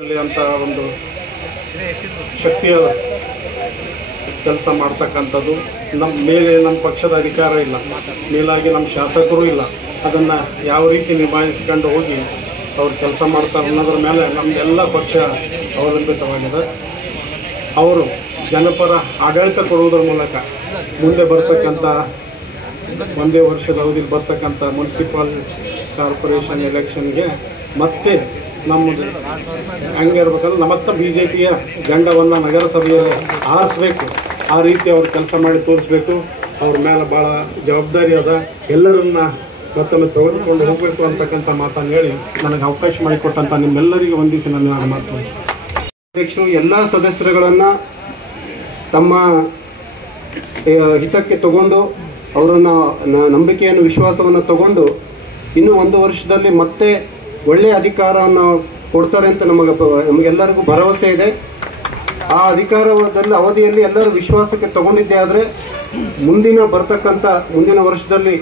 ಅಂತ ಒಂದು ಶಕ್ತಿಯ ಕೆಲಸ ಮಾಡ್ತಕ್ಕಂಥದ್ದು ನಮ್ಮ ಮೇಲೆ ನಮ್ಮ ಪಕ್ಷದ ಅಧಿಕಾರ ಇಲ್ಲ, ಮೇಲಾಗಿ ನಮ್ಮ ಶಾಸಕರು ಇಲ್ಲ. ಅದನ್ನು ಯಾವ ರೀತಿ ನಿಭಾಯಿಸಿಕೊಂಡು ಹೋಗಿ ಅವ್ರು ಕೆಲಸ ಮಾಡ್ತಾರೆ ಅನ್ನೋದ್ರ ಮೇಲೆ ನಮ್ಮದೆಲ್ಲ ಪಕ್ಷ ಅವಲಂಬಿತವಾಗಿದೆ. ಅವರು ಜನಪರ ಆಡಳಿತ ಕೊಡುವುದರ ಮೂಲಕ ಮುಂದೆ ಬರ್ತಕ್ಕಂಥ ಒಂದೇ ವರ್ಷದ ಅವಧಿಯಲ್ಲಿ ಬರ್ತಕ್ಕಂಥ ಮುನ್ಸಿಪಲ್ ಕಾರ್ಪೊರೇಷನ್ ಎಲೆಕ್ಷನ್ಗೆ ಮತ್ತೆ ನಮ್ಮದು ಹಂಗಿರ್ಬೇಕಂದ್ರೆ ಮತ್ತೆ BJPಯ ಗಂಡವನ್ನು ನಗರಸಭೆಯಲ್ಲಿ ಆರಿಸ್ಬೇಕು. ಆ ರೀತಿ ಅವ್ರು ಕೆಲಸ ಮಾಡಿ ತೋರಿಸ್ಬೇಕು. ಅವ್ರ ಮೇಲೆ ಭಾಳ ಜವಾಬ್ದಾರಿ ಅದ. ಎಲ್ಲರನ್ನ ಮತ್ತೊಮ್ಮೆ ತೆಗೆದುಕೊಂಡು ಹೋಗಬೇಕು ಅಂತಕ್ಕಂಥ ಮಾತನ್ನು ಹೇಳಿ ನನಗೆ ಅವಕಾಶ ಮಾಡಿಕೊಟ್ಟಂಥ ನಿಮ್ಮೆಲ್ಲರಿಗೂ ವಂದಿಸಿ ನಾನು ಮಾತು. ಅಧ್ಯಕ್ಷರು ಎಲ್ಲ ಸದಸ್ಯರುಗಳನ್ನು ತಮ್ಮ ಹಿತಕ್ಕೆ ತಗೊಂಡು ಅವರನ್ನು ನಂಬಿಕೆಯನ್ನು ವಿಶ್ವಾಸವನ್ನು ತಗೊಂಡು ಇನ್ನು ಒಂದು ವರ್ಷದಲ್ಲಿ ಮತ್ತೆ ಒಳ್ಳೆಯ ಅಧಿಕಾರವನ್ನು ಕೊಡ್ತಾರೆ ಅಂತ ನಮಗೆಲ್ಲರಿಗೂ ಭರವಸೆ ಇದೆ. ಆ ಅಧಿಕಾರದಲ್ಲಿ ಅವಧಿಯಲ್ಲಿ ಎಲ್ಲರೂ ವಿಶ್ವಾಸಕ್ಕೆ ತಗೊಂಡಿದ್ದೇ ಆದರೆ ಮುಂದಿನ ವರ್ಷದಲ್ಲಿ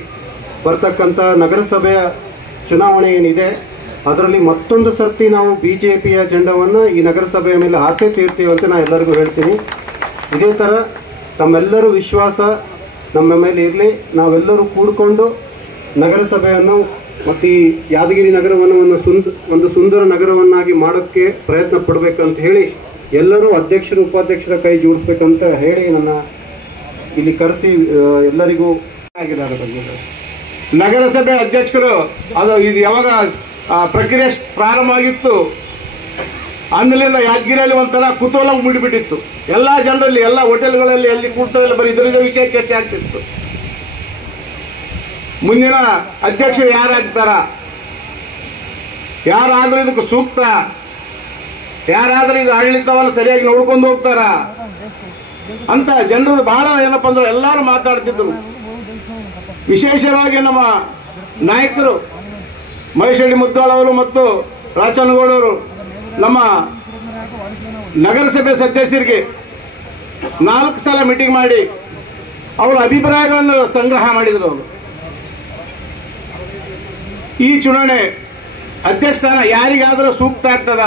ಬರ್ತಕ್ಕಂಥ ನಗರಸಭೆಯ ಚುನಾವಣೆ ಏನಿದೆ ಅದರಲ್ಲಿ ಮತ್ತೊಂದು ಸರ್ತಿ ನಾವು BJPಯ ಜೆಂಡವನ್ನು ಈ ನಗರಸಭೆಯ ಮೇಲೆ ಆಸೆ ತೀರ್ತೀವಿ ಅಂತ ನಾನು ಎಲ್ಲರಿಗೂ ಹೇಳ್ತೀನಿ. ಇದೇ ಥರ ತಮ್ಮೆಲ್ಲರೂ ವಿಶ್ವಾಸ ನಮ್ಮ ಮೇಲೆ ಇರಲಿ. ನಾವೆಲ್ಲರೂ ಕೂಡಿಕೊಂಡು ನಗರಸಭೆಯನ್ನು ಮತ್ತು ಈ ಯಾದಗಿರಿ ನಗರವನ್ನು ಒಂದು ಸುಂದರ ನಗರವನ್ನಾಗಿ ಮಾಡೋಕ್ಕೆ ಪ್ರಯತ್ನ ಪಡಬೇಕಂತ ಹೇಳಿ ಎಲ್ಲರೂ ಅಧ್ಯಕ್ಷರು ಉಪಾಧ್ಯಕ್ಷರ ಕೈ ಜೋಡಿಸ್ಬೇಕಂತ ಹೇಳಿ ನನ್ನ ಇಲ್ಲಿ ಕರೆಸಿ ಎಲ್ಲರಿಗೂ ಆಗಿದ್ದಾರೆ. ಬಗ್ಗೆ ನಗರಸಭೆ ಅಧ್ಯಕ್ಷರು ಇದು ಯಾವಾಗ ಪ್ರಕ್ರಿಯೆ ಪ್ರಾರಂಭ ಆಗಿತ್ತು ಅಂದಿನಿಂದ ಯಾದಗಿರಿಯಲ್ಲಿ ಒಂಥರ ಕುತೂಹಲ ಮೂಡಿಬಿಟ್ಟಿತ್ತು. ಎಲ್ಲ ಜನರಲ್ಲಿ, ಎಲ್ಲ ಹೋಟೆಲ್ಗಳಲ್ಲಿ, ಎಲ್ಲಿ ಕೂಡ್ತಾರೆ ಬರೀ ಇದರ ವಿಷಯ ಚರ್ಚೆ ಆಗ್ತಿತ್ತು. ಮುಂದಿನ ಅಧ್ಯಕ್ಷರು ಯಾರಾಗ್ತಾರ, ಯಾರಾದ್ರೂ ಇದಕ್ಕೆ ಸೂಕ್ತ, ಯಾರಾದ್ರೂ ಇದು ಆಡಳಿತವನ್ನು ಸರಿಯಾಗಿ ನೋಡ್ಕೊಂಡು ಹೋಗ್ತಾರ ಅಂತ ಜನರು ಬಹಳ ಏನಪ್ಪ ಅಂದ್ರೆ ಎಲ್ಲರೂ ಮಾತಾಡ್ತಿದ್ರು. ವಿಶೇಷವಾಗಿ ನಮ್ಮ ನಾಯಕರು ಮಹೇಶ್ ರೆಡ್ಡಿ ಮುದ್ದಾಳ್ ಅವರು ಮತ್ತು ರಾಚನಗೌಡವರು ನಮ್ಮ ನಗರಸಭೆ ಸದಸ್ಯರಿಗೆ 4 ಸಲ ಮೀಟಿಂಗ್ ಮಾಡಿ ಅವರ ಅಭಿಪ್ರಾಯಗಳನ್ನು ಸಂಗ್ರಹ ಮಾಡಿದರು. ಅವರು ಈ ಚುನಾವಣೆ ಅಧ್ಯಕ್ಷ ಸ್ಥಾನ ಯಾರಿಗಾದರೂ ಸೂಕ್ತ ಆಗ್ತದ,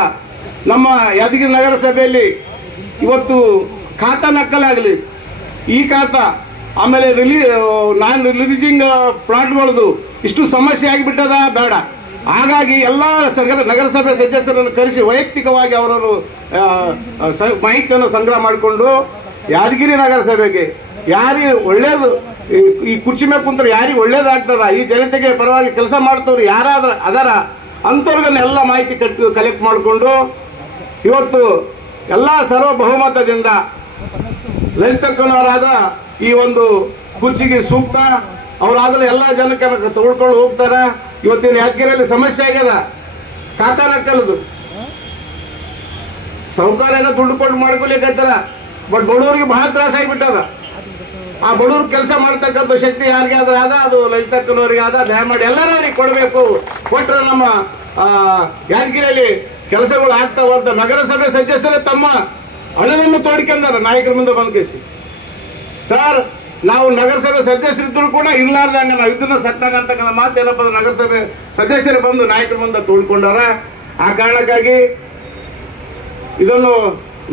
ನಮ್ಮ ಯಾದಗಿರಿ ನಗರಸಭೆಯಲ್ಲಿ ಇವತ್ತು ಖಾತಾ ನಕ್ಕಲಾಗಲಿ, ಈ ಖಾತಾ ಆಮೇಲೆ ನಾನ್ ರಿಲೀಸಿಂಗ್ ಪ್ಲಾಟ್ಗಳದು ಇಷ್ಟು ಸಮಸ್ಯೆ ಆಗಿಬಿಟ್ಟದ ಬೇಡ. ಹಾಗಾಗಿ ಎಲ್ಲ ನಗರಸಭೆ ಸದಸ್ಯರನ್ನು ಕರೆಸಿ ವೈಯಕ್ತಿಕವಾಗಿ ಅವರವರು ಮಾಹಿತಿಯನ್ನು ಸಂಗ್ರಹ ಮಾಡಿಕೊಂಡು ಯಾದಗಿರಿ ನಗರಸಭೆಗೆ ಯಾರಿಗೆ ಒಳ್ಳೇದು, ಈ ಕುರ್ಚಿ ಮೇಲೆ ಕುಂತ್ರೆ ಯಾರಿಗೆ ಒಳ್ಳೇದಾಗ್ತದ, ಈ ಜನತೆಗೆ ಪರವಾಗಿ ಕೆಲಸ ಮಾಡ್ತವ್ರು ಯಾರಾದ್ರೂ ಅದರ ಅಂಥವ್ರಿಗೆಲ್ಲ ಮಾಹಿತಿ ಕಲೆಕ್ಟ್ ಮಾಡಿಕೊಂಡು ಇವತ್ತು ಎಲ್ಲ ಸರ್ವ ಬಹುಮತದಿಂದ ಲಲಿತಕ್ಕನವರಾದ ಈ ಒಂದು ಕುರ್ಚಿಗೆ ಸೂಕ್ತ, ಅವರಾದ್ರೆ ಎಲ್ಲ ಜನಕ್ಕೆ ತಗೊಳ್ಕೊಂಡು ಹೋಗ್ತಾರ. ಇವತ್ತಿನ ಯಾದಗಿರಿಯಲ್ಲಿ ಸಮಸ್ಯೆ ಆಗ್ಯದ, ಖಾತಾ ನಕ್ಕಲದು. ಸರ್ಕಾರ ಏನೋ ದುಡ್ಡು ಕೊಟ್ಟು ಮಾಡ್ಕೊಲಿಕ್ಕತ್ತಾರ, ಬಟ್ ಬಡವರಿಗೆ ಬಹಳ ತ್ರಾಸ ಆಗಿಬಿಟ್ಟದ. ಆ ಬಡವ್ರು ಕೆಲಸ ಮಾಡ್ತಕ್ಕಂಥ ಶಕ್ತಿ ಯಾರಿಗೆ ಆದ್ರೆ ಅದು ಲಲಿತಕ್ಕನವರಿಗೆ ದಯಮಾಡಿ ಎಲ್ಲರೂ ಅವ್ರಿಗೆ ಕೊಡಬೇಕು. ಕೊಟ್ಟರೆ ನಮ್ಮ ಯಾದಗಿರಿಯಲ್ಲಿ ಕೆಲಸಗಳು ಆಗ್ತಾವಂತ ನಗರಸಭೆ ಸದಸ್ಯರೇ ತಮ್ಮ ಹಣವನ್ನು ತೋಡ್ಕೊಂಡಾರ ನಾಯಕರ ಮುಂದೆ ಬಂದ್ಕೇಸಿ. ಸರ್, ನಾವು ನಗರಸಭೆ ಸದಸ್ಯರಿದ್ರು ಕೂಡ ಇರ್ಲಾರ್ದಂಗ ನಾವು ಇದನ್ನ ಸತ್ತಾಗ ಅಂತಕ್ಕಂಥ ಮಾತು ಏನಪ್ಪ ನಗರಸಭೆ ಸದಸ್ಯರು ಬಂದು ನಾಯಕರ ಮುಂದೆ ತೋಡ್ಕೊಂಡಾರ. ಆ ಕಾರಣಕ್ಕಾಗಿ ಇದನ್ನು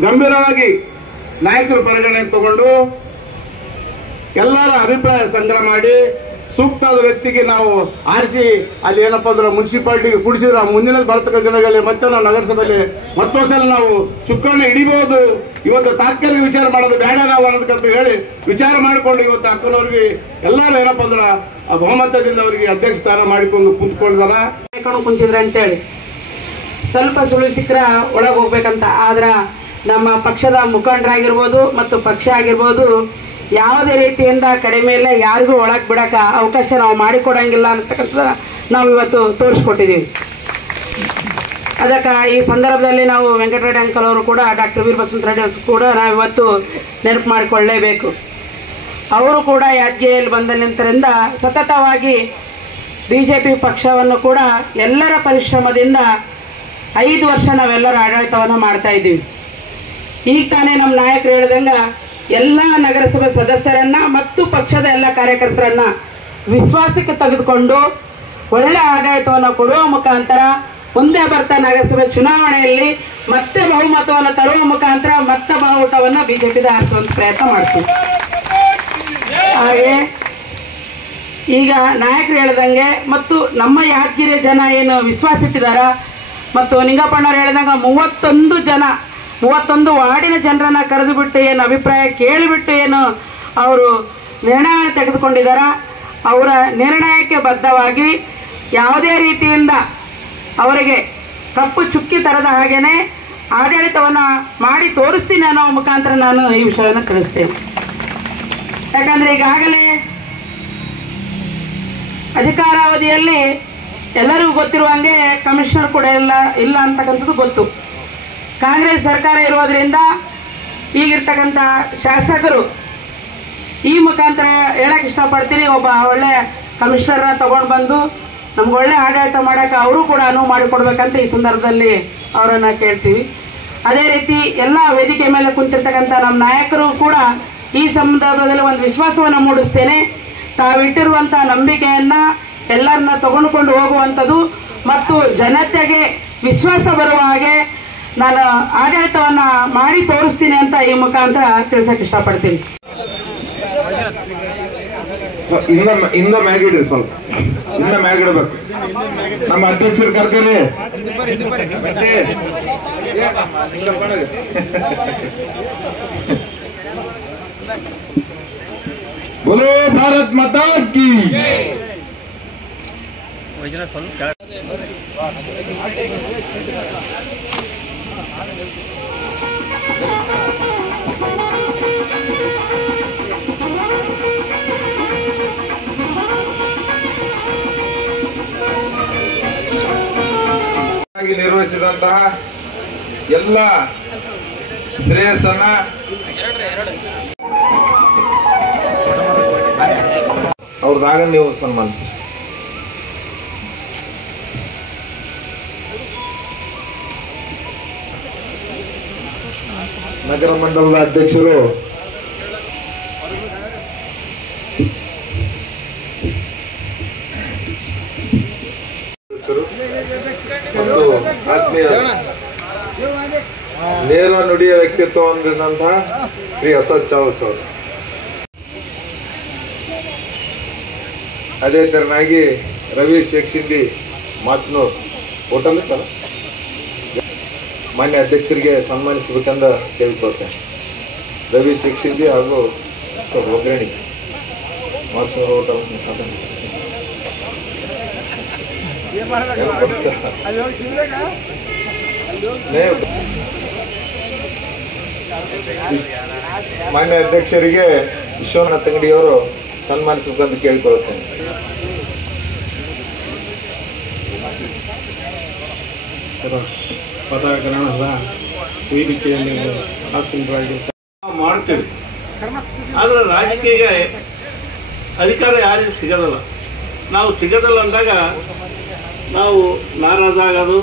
ಗಂಭೀರವಾಗಿ ನಾಯಕರು ಪರಿಗಣನೆ ತಗೊಂಡು ಎಲ್ಲರ ಅಭಿಪ್ರಾಯ ಸಂಗ್ರಹ ಮಾಡಿ ಸೂಕ್ತವಾದ ವ್ಯಕ್ತಿಗೆ ನಾವು ಆರಿಸಿ ಅಲ್ಲಿ ಏನಪ್ಪ ಅಂದ್ರೆ ಮುನ್ಸಿಪಾಲಿಟಿಗೆ ಕುಡಿಸಿದ್ರೆ ಮುಂದಿನ ಬರ್ತಕ್ಕಂಥ ದಿನಗಳಲ್ಲಿ ಮತ್ತೆ ನಾವು ನಗರಸಭೆಯಲ್ಲಿ ಮತ್ತೊಂದ್ಸಲ ನಾವು ಚುಕ್ಕಾಣಿ ಹಿಡಿಬಹುದು. ಇವತ್ತು ತಾತ್ಕಾಲಿಕ ವಿಚಾರ ಮಾಡೋದು ಬೇಡ ನಾವು ಅನ್ನೋದಕ್ಕಂತ ಹೇಳಿ ವಿಚಾರ ಮಾಡಿಕೊಂಡು ಇವತ್ತು ಅಕ್ಕನವ್ರಿಗೆ ಎಲ್ಲರೂ ಏನಪ್ಪ ಅಂದ್ರೆ ಬಹುಮತದಿಂದ ಅವರಿಗೆ ಅಧ್ಯಕ್ಷ ಸ್ಥಾನ ಮಾಡಿಕೊಂಡು ಕುಂತ್ಕೊಂಡಾರ. ಕುಂತಿದ್ರೆ ಅಂತೇಳಿ ಸ್ವಲ್ಪ ಸುಳಿವು ಸಿಕ್ಕರೆ ಒಳಗೆ ಹೋಗ್ಬೇಕಂತ. ಆದ್ರೆ ನಮ್ಮ ಪಕ್ಷದ ಮುಖಂಡರಾಗಿರ್ಬೋದು ಮತ್ತು ಪಕ್ಷ ಆಗಿರ್ಬೋದು ಯಾವುದೇ ರೀತಿಯಿಂದ ಕಡಿಮೆ ಇಲ್ಲ, ಯಾರಿಗೂ ಒಳಗೆ ಬಿಡೋಕೆ ಅವಕಾಶ ನಾವು ಮಾಡಿಕೊಡಂಗಿಲ್ಲ ಅಂತಕ್ಕಂಥ ನಾವು ಇವತ್ತು ತೋರಿಸ್ಕೊಟ್ಟಿದ್ದೀವಿ. ಅದಕ್ಕೆ ಈ ಸಂದರ್ಭದಲ್ಲಿ ನಾವು ವೆಂಕಟರೆಡ್ಡಿ ಅಂಕಲ್ ಅವರು ಕೂಡ ಡಾಕ್ಟರ್ ವೀರಬಸವಂತ ರೆಡ್ಡಿ ಅವರು ಕೂಡ ನಾವು ಇವತ್ತು ನೆನಪು ಮಾಡಿಕೊಳ್ಳಲೇಬೇಕು. ಅವರು ಕೂಡ ಯಾದಗಿರಿಯಲ್ಲಿ ಬಂದ ನಂತರದಿಂದ ಸತತವಾಗಿ BJP ಪಕ್ಷವನ್ನು ಕೂಡ ಎಲ್ಲರ ಪರಿಶ್ರಮದಿಂದ 5 ವರ್ಷ ನಾವೆಲ್ಲರೂ ಆಡಳಿತವನ್ನು ಮಾಡ್ತಾ ಇದ್ದೀವಿ. ಈಗ ತಾನೇ ನಮ್ಮ ನಾಯಕರು ಹೇಳಿದಂಗೆ ಎಲ್ಲ ನಗರಸಭೆ ಸದಸ್ಯರನ್ನ ಮತ್ತು ಪಕ್ಷದ ಎಲ್ಲ ಕಾರ್ಯಕರ್ತರನ್ನ ವಿಶ್ವಾಸಕ್ಕೆ ತೆಗೆದುಕೊಂಡು ಒಳ್ಳೆ ಆಡಳಿತವನ್ನು ಕೊಡುವ ಮುಖಾಂತರ ಮುಂದೆ ಬರ್ತಾ ನಗರಸಭೆ ಚುನಾವಣೆಯಲ್ಲಿ ಮತ್ತೆ ಬಹುಮತವನ್ನು ತರುವ ಮುಖಾಂತರ ಮತ್ತೆ ಬಾವುಟವನ್ನು ಬಿಜೆಪಿದ ಹಾರಿಸುವಂತ ಪ್ರಯತ್ನ ಮಾಡ್ತೀವಿ. ಹಾಗೆ ಈಗ ನಾಯಕರು ಹೇಳ್ದಂಗೆ ಮತ್ತು ನಮ್ಮ ಯಾದಗಿರಿ ಜನ ಏನು ವಿಶ್ವಾಸ ಇಟ್ಟಿದಾರ ಮತ್ತು ನಿಂಗಪ್ಪಣ್ಣವ್ರು ಹೇಳ್ದಂಗೆ 31 ವಾರ್ಡಿನ ಜನರನ್ನ ಕರೆದು ಬಿಟ್ಟು ಏನು ಅಭಿಪ್ರಾಯ ಕೇಳಿಬಿಟ್ಟು ಏನು ಅವರು ನಿರ್ಣಯ ತೆಗೆದುಕೊಂಡಿದ್ದಾರ, ಅವರ ನಿರ್ಣಯಕ್ಕೆ ಬದ್ಧವಾಗಿ ಯಾವುದೇ ರೀತಿಯಿಂದ ಅವರಿಗೆ ಕಪ್ಪು ಚುಕ್ಕಿ ತರದ ಹಾಗೇನೆ ಆಡಳಿತವನ್ನು ಮಾಡಿ ತೋರಿಸ್ತೀನಿ ಅನ್ನೋ ಮುಖಾಂತರ ನಾನು ಈ ವಿಷಯವನ್ನು ತಿಳಿಸ್ತೇನೆ. ಯಾಕಂದರೆ ಈಗಾಗಲೇ ಅಧಿಕಾರಾವಧಿಯಲ್ಲಿ ಎಲ್ಲರಿಗೂ ಗೊತ್ತಿರುವಂಗೆ ಕಮಿಷನರ್ ಕೂಡ ಇಲ್ಲ ಅಂತಕ್ಕಂಥದ್ದು ಗೊತ್ತು. ಕಾಂಗ್ರೆಸ್ ಸರ್ಕಾರ ಇರೋದ್ರಿಂದ ಈಗಿರ್ತಕ್ಕಂಥ ಶಾಸಕರು ಈ ಮುಖಾಂತರ ಹೇಳಕ್ಕೆ ಇಷ್ಟಪಡ್ತೀನಿ, ಒಬ್ಬ ಒಳ್ಳೆ ಕಮಿಷನರ್ನ ತಗೊಂಡು ಬಂದು ನಮ್ಗೆ ಒಳ್ಳೆ ಆಡಳಿತ ಮಾಡೋಕ್ಕೆ ಅವರು ಕೂಡ ಅನುವು ಮಾಡಿಕೊಡ್ಬೇಕಂತ ಈ ಸಂದರ್ಭದಲ್ಲಿ ಅವರನ್ನು ಕೇಳ್ತೀವಿ. ಅದೇ ರೀತಿ ಎಲ್ಲ ವೇದಿಕೆ ಮೇಲೆ ಕುಂತಿರ್ತಕ್ಕಂಥ ನಮ್ಮ ನಾಯಕರು ಕೂಡ ಈ ಸಂದರ್ಭದಲ್ಲಿ ಒಂದು ವಿಶ್ವಾಸವನ್ನು ಮೂಡಿಸ್ತೇನೆ. ತಾವಿಟ್ಟಿರುವಂಥ ನಂಬಿಕೆಯನ್ನು ಎಲ್ಲರನ್ನ ತಗೊಂಡುಕೊಂಡು ಹೋಗುವಂಥದ್ದು ಮತ್ತು ಜನತೆಗೆ ವಿಶ್ವಾಸ ಬರುವ ಹಾಗೆ ನಾನು ಆಡಳಿತವನ್ನು ಮಾಡಿ ತೋರಿಸ್ತೀನಿ ಅಂತ ಈ ಮುಖಾಂತರ ತಿಳಿಸಕ್ಕೆ ಇಷ್ಟಪಡ್ತೀನಿ. ಇನ್ನ ಮ್ಯಾಗಿಡ್ರಿ, ಸ್ವಲ್ಪ ಇನ್ನ ಮ್ಯಾಗಿಡ್ಬೇಕು. ನಮ್ಮ ಅಧ್ಯಕ್ಷರು ಕರ್ಕರಿ. बोलो भारत माता की। ನಿರ್ವಹಿಸಿದಂತಹ ಎಲ್ಲ ಶ್ರೇಯಸ್ಸನ್ನ ಅವ್ರದಾಗ ನೀವು ಸನ್ಮಾನಿಸಿ. ನಗರ ಮಂಡಲದ ಅಧ್ಯಕ್ಷರು ಮತ್ತು ಆತ್ಮೀಯ ನೇರ ನುಡಿಯ ವ್ಯಕ್ತಿತ್ವ ಹೊಂದಿದಂತಹ ಶ್ರೀ ಅಸದ್ ಚಾವಸ್ ಅವರು, ಅದೇ ತರನಾಗಿ ರವಿ ಶೇಕ್ಷಿಂದಿ ಮಾಚನೂರ್ ಹೋಟೆಲ್ ಇತ್ತಲ್ಲ, ಮಾನ್ಯ ಅಧ್ಯಕ್ಷರಿಗೆ ಸನ್ಮಾನಿಸಬೇಕಂದ ಕೇಳ್ಕೊಳ್ತೇನೆ. ರವಿ ಶೇಕ್ಷಿಂದಿ ಹಾಗೂ ಒಗ್ಗರಣಿ ಮಾಚನೂರ್ ಹೋಟೆಲ್ ಮಾನ್ಯ ಅಧ್ಯಕ್ಷರಿಗೆ ವಿಶ್ವನಾಥ್ ಅಂಗಡಿಯವರು ಸನ್ಮಾನಿಸಬೇಕಂತ ಕೇಳಿಕೊಳ್ಳುತ್ತೇನೆ. ಪದಗ್ರಹಣದ ವೇದಿಕೆಯಲ್ಲಿ ಆಸೀನರಾಗಿರ್ತಾರೆ ಮಾಡ್ತೇವೆ. ಆದರೆ ರಾಜಕೀಯ ಅಧಿಕಾರ ಯಾರಿಗೂ ಸಿಗೋದಲ್ಲ. ನಾವು ಸಿಗೋದಲ್ಲ ಅಂದಾಗ ನಾವು ನಾರಾಜಾಗೋದು,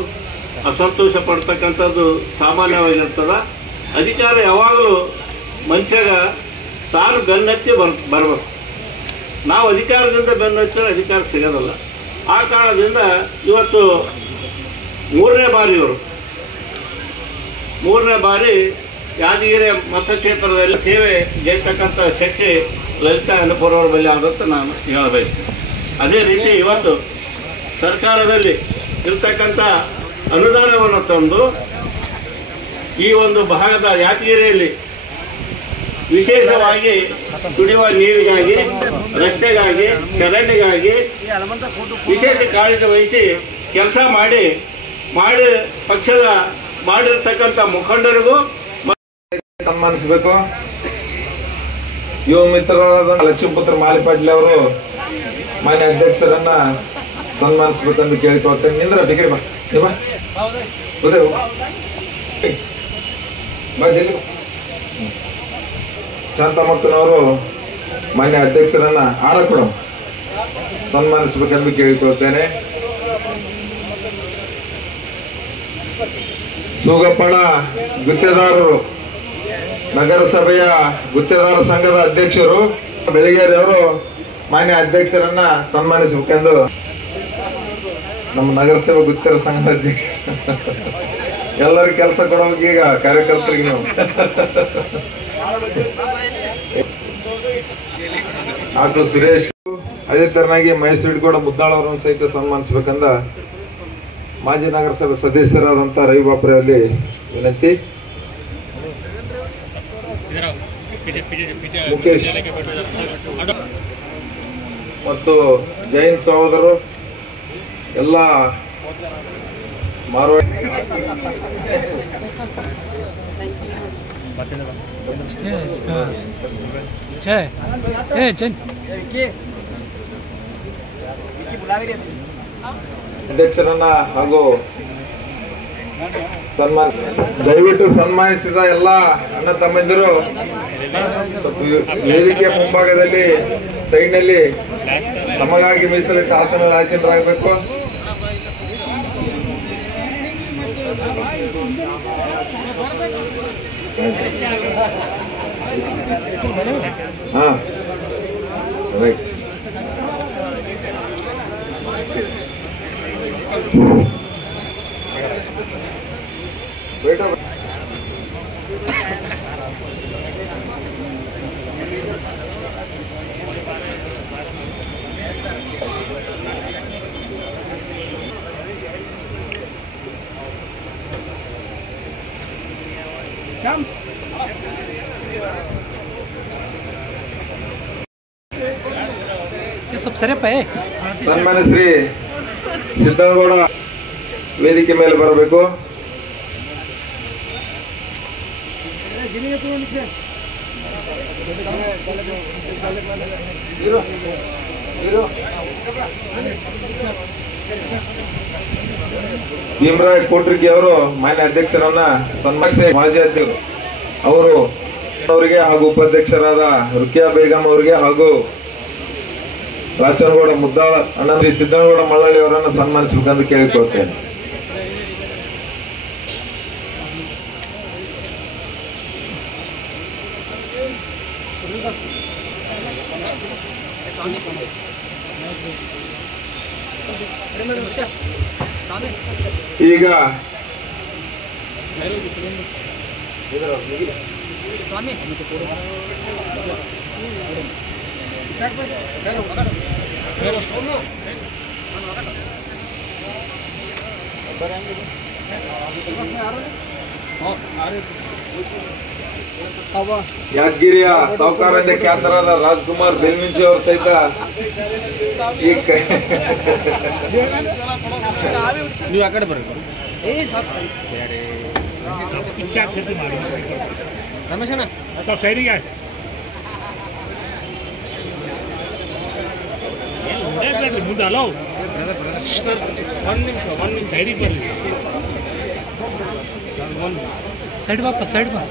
ಅಸಂತೋಷ ಪಡ್ತಕ್ಕಂಥದ್ದು ಸಾಮಾನ್ಯವಾಗಿರ್ತದೆ. ಅಧಿಕಾರ ಯಾವಾಗಲೂ ಮನುಷ್ಯಾಗ ತಾನು ಬೆನ್ನತ್ತಿ ಬರಬೇಕು. ನಾವು ಅಧಿಕಾರದಿಂದ ಬೆನ್ನತ್ತಿದ್ರೆ ಅಧಿಕಾರ ಸಿಗೋದಲ್ಲ. ಆ ಕಾರಣದಿಂದ ಇವತ್ತು ಮೂರನೇ ಬಾರಿ ಯಾದಗಿರಿ ಮತಕ್ಷೇತ್ರದಲ್ಲಿ ಸೇವೆ ಜಯಿಸ್ತಕ್ಕಂಥ ಶಕ್ತಿ ಲಲಿತಾ ಅನ್ನಪೂರ್ವರ ಬಳಿ ಆದಂತ ನಾನು ಹೇಳಬಯಸ್ತೇನೆ. ಅದೇ ರೀತಿ ಇವತ್ತು ಸರ್ಕಾರದಲ್ಲಿ ಇರ್ತಕ್ಕಂಥ ಅನುದಾನವನ್ನು ತಂದು ಈ ಒಂದು ಭಾಗದ ಯಾದಗಿರಿಯಲ್ಲಿ ವಿಶೇಷವಾಗಿ ಕುಡಿಯುವ ನೀರಿಗಾಗಿ, ರಸ್ತೆಗಾಗಿ, ಚರಂಡಿಗಾಗಿ ವಿಶೇಷ ಕಾಳಜಿ ವಹಿಸಿ ಕೆಲಸ ಮಾಡಿ ಪಕ್ಷದ ಮಾಡಿರ್ತಕ್ಕಂಥ ಮುಖಂಡರಿಗೂ ಸನ್ಮಾನಿಸಬೇಕು. ಯುವ ಮಿತ್ರರಾದ ಲಕ್ಷ್ಮೀಪುತ್ರ ಮಾಲಿಪಾಟ್ಲಿ ಅವರು ಮಾನ್ಯ ಅಧ್ಯಕ್ಷರನ್ನ ಸನ್ಮಾನಿಸಬೇಕಂತ ಕೇಳಿಕೊಳ್ತೇನೆ. ನಿಂದ್ರ ಬಿಗಡಿ ಬಾ, ನೀ ಬಾ, ಬುದ್ಧಿ ಬಾ, ಜಲ್ದಿ ಬಾ. ಶಾಂತಮ್ಮಕ್ಕನವರು ಮಾನ್ಯ ಅಧ್ಯಕ್ಷರನ್ನ ಆರಕೊಡ ಸನ್ಮಾನಿಸಬೇಕೆಂದು ಕೇಳಿಕೊಳ್ತೇನೆ. ಸೂಗಪ್ಪಣ ಗುತ್ತೇದಾರರು, ನಗರಸಭೆಯ ಗುತ್ತೇದಾರ ಸಂಘದ ಅಧ್ಯಕ್ಷರು ಬೆಳಗೇರಿ ಅವರು ಮಾನ್ಯ ಅಧ್ಯಕ್ಷರನ್ನ ಸನ್ಮಾನಿಸಬೇಕೆಂದು ನಮ್ಮ ನಗರಸಭೆ ಗುತ್ತಿಗೆದಾರರ ಸಂಘದ ಅಧ್ಯಕ್ಷ. ಎಲ್ಲರೂ ಕೆಲಸ ಕೊಡೋಕೆ ಈಗ ಕಾರ್ಯಕರ್ತರಿಗೆ ನೀವು ಆಟೋ ಸುರೇಶ್, ಅದೇ ತರನಾಗಿ ಮಹೇಶ್ ಹಿಡ್ಕೋಡ ಮುದ್ದಾಳ್ ಅವರನ್ನು ಸಹಿತ ಸನ್ಮಾನಿಸಬೇಕಂದ ಮಾಜಿ ನಗರಸಭೆ ಸದಸ್ಯರಾದಂಥ ರವಿ ಬಾಪ್ರೆ ಅಲ್ಲಿ ವಿನಂತಿ. ಮುಖೇಶ್ ಮತ್ತು ಜೈನ್ ಸಹೋದರರು ಎಲ್ಲ ಮಾರ್ವಾಡಿ ಅಧ್ಯಕ್ಷರನ್ನ ಹಾಗೂ ದಯವಿಟ್ಟು ಸನ್ಮಾನಿಸಿದ ಎಲ್ಲ ಅಣ್ಣ ತಮ್ಮಂದಿರು ವೇದಿಕೆಯ ಮುಂಭಾಗದಲ್ಲಿ ಸೈಡ್ ನಲ್ಲಿ ನಮಗಾಗಿ ಮೀಸಲಿಟ್ಟ ಆಸೀನರಾಗಬೇಕು. ಹಾ ರೈಟ್. ಸನ್ಮಾನ್ಯ ಶ್ರೀ ಸಿದ್ದನಗೌಡ ವೇದಿಕೆ ಮೇಲೆ ಬರಬೇಕು. ಭೀಮರಾಯ್ ಕೋಟ್ರಿಕಿ ಅವರು ಮಾನ್ಯ ಅಧ್ಯಕ್ಷರನ್ನ ಸನ್ಮಾನಿಸಿ ಮಾಜಿ ಅಧ್ಯಕ್ಷರು ಅವರು ಅವರಿಗೆ ಹಾಗೂ ಉಪಾಧ್ಯಕ್ಷರಾದ ರುಕಿಯಾ ಬೇಗಂ ಅವರಿಗೆ ಹಾಗೂ ರಾಚನಗೌಡ ಮುದ್ದಾಳ ಅಣ್ಣ ಶ್ರೀ ಸಿದ್ದನಗೌಡ ಮಳ್ಳಳ್ಳಿ ಅವರನ್ನು ಸನ್ಮಾನಿಸಬೇಕೆಂದು ಕೇಳಿಕೊಳ್ತೇನೆ. ಈಗ ಯಾದಗಿರಿಯ ಸಾಹುಕಾರದಿಂದ ಖ್ಯಾತರಾದ ರಾಜ್ಕುಮಾರ್ ಬೆಲ್ಮಿಂಚಿ ಅವರು ಸಹಿತ ಈ ನೀವು ಆ ಕಡೆ ಬರಬೇಕು. ರಮೇಶಣ್ಣ ಸ್ವಲ್ಪ ಸೈಡಿಗೆ ಮುಂದೆ ಅಲೋ ಒಂದು ನಿಮಿಷ ಸೈಡಿಗೆ ಬರಲಿ. ಸೈಡ್ ಬಾಪ ಸೈಡ್ ಬಾ.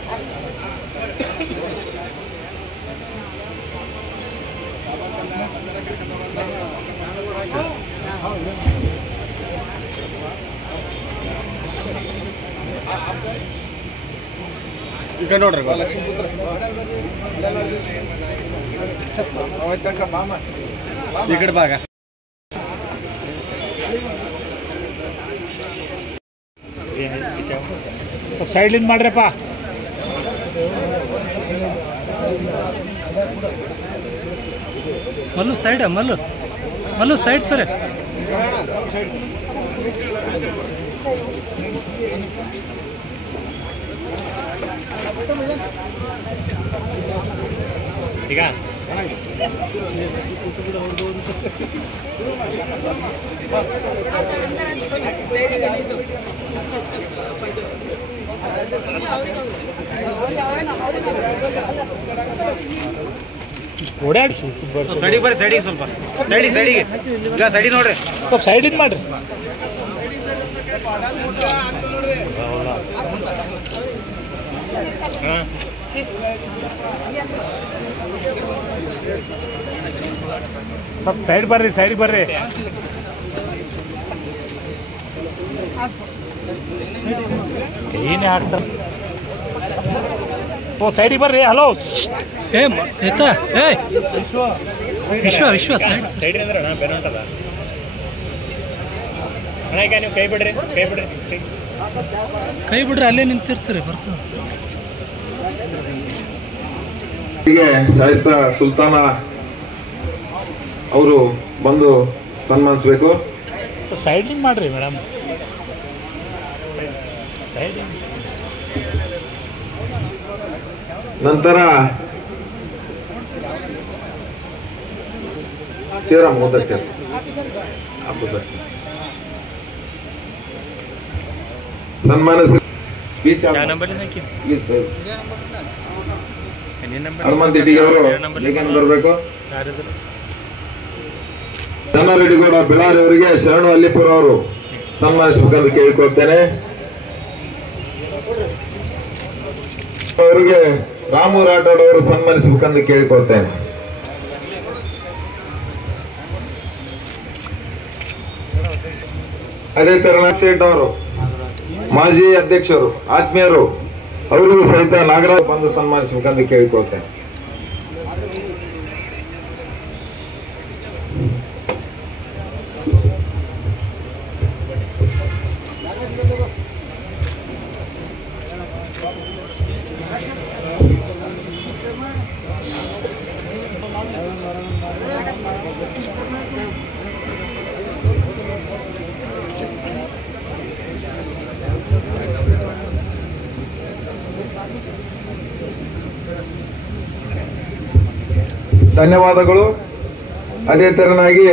ಈ ಕಡೆ ನೋಡ್ರಿ ಈ ಕಡೆ ಭಾಗ ಸೈಡ್ಲಿಂದ ಮಾಡ್ರಪ್ಪ. ಮಲ್ಲು ಸೈಡ್ ಮಲ್ಲು ಸೈಡ್ ಸರ್. ಈಗ ಓಡಾಡಿ ಸೈಡಿಗೆ ಬರ್ರಿ, ಸೈಡಿಗೆ ಸ್ವಲ್ಪ ಸೈಡಿಗೆ ಈಗ ಸೈಡಿಗೆ ನೋಡ್ರಿ, ಸ್ವಲ್ಪ ಸೈಡಿಗೆ ಮಾಡ್ರಿ. ಸ್ವಲ್ಪ ಸೈಡ್ ಬರ್ರಿ, ಸೈಡಿಗೆ ಬರ್ರಿ. ಏನೇ ಹಾಕ್ತಾರೆ ಓ ಸೈಡಿಗೆ ಬರ್ರಿ. ಹಲೋ ಏ ವಿಶ್ವ ಸೈಡ್ ಅಂದ್ರೆ ಬೆನ ಉಂಟದ ನೀವು ಕೈ ಬಿಡ್ರಿ ಕೈ ಬಿಡ್ರಿ ಅಲ್ಲೇ ನಿಂತಿರ್ತೀರಿ ಬರ್ತದೆ. ಶಾಯಿಸ್ತಾ ಸುಲ್ತಾನ ಅವರು ಬಂದು ಸನ್ಮಾನಿಸಬೇಕು. ಸೈಡಿಂಗ್ ಮಾಡ್ರಿ ಮೇಡಮ್, ಸೈಡಿಂಗ್. ನಂತರ ಮೊದಕ್ಕೆ ಸನ್ಮಾನಿಸ ಸ್ಪೀಚ್ ಹನುಮಂತ ರೆಡ್ಡಿ ಅವರು ಹೇಗೇನು ಬರಬೇಕು. ಚನ್ನರೆಡ್ಡಿಗೌಡ ಬೆಳಾರಿ ಅವರಿಗೆ ಶರಣು ಅಲ್ಲಿಪುರ ಅವರು ಸನ್ಮಾನಿಸಬೇಕಂತ ಕೇಳಿಕೊಳ್ತೇನೆ. ಅವರಿಗೆ ರಾಮು ರಾಠೋಡ್ ಅವರು ಸನ್ಮಾನಿಸಬೇಕಂತ ಕೇಳಿಕೊಳ್ತೇನೆ. ಅದೇ ತರ ಸೇಠ್ ಅವರು ಮಾಜಿ ಅಧ್ಯಕ್ಷರು ಆತ್ಮೀಯರು ಅವರಿಗೂ ಸಹಿತ ನಾಗರಾಜ್ ಬಂದು ಸನ್ಮಾನಿಸಬೇಕಂತ ಕೇಳಿಕೊಳ್ತೇನೆ. ಧನ್ಯವಾದಗಳು. ಅದೇ ತರನಾಗಿ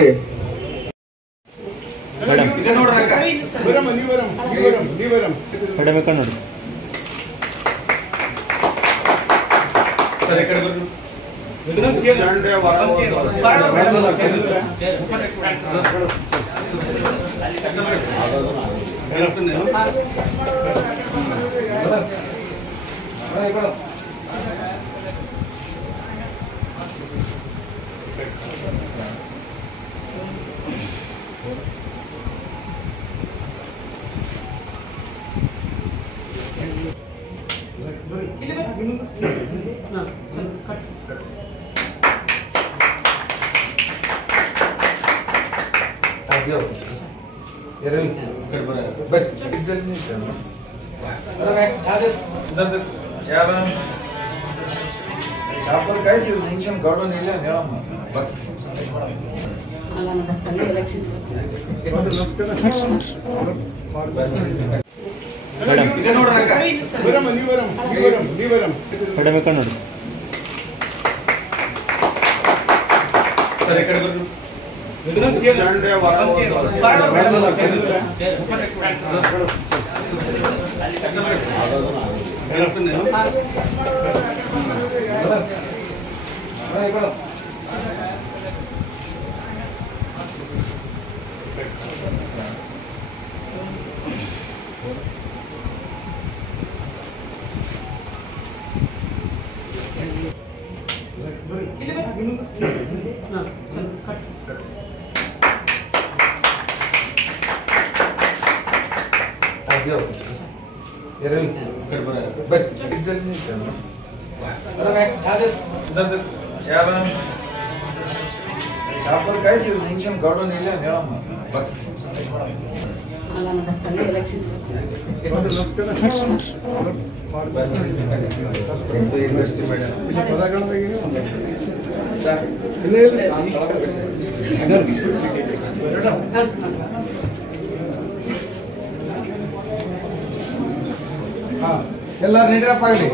ಗೌಡನ್ ಇಲ್ಲ ಗೌಡನ್ ಇಲ್ಲ ಎಲ್ಲಾರು ನೀಡಪ್ಪ ಆಗಲಿ.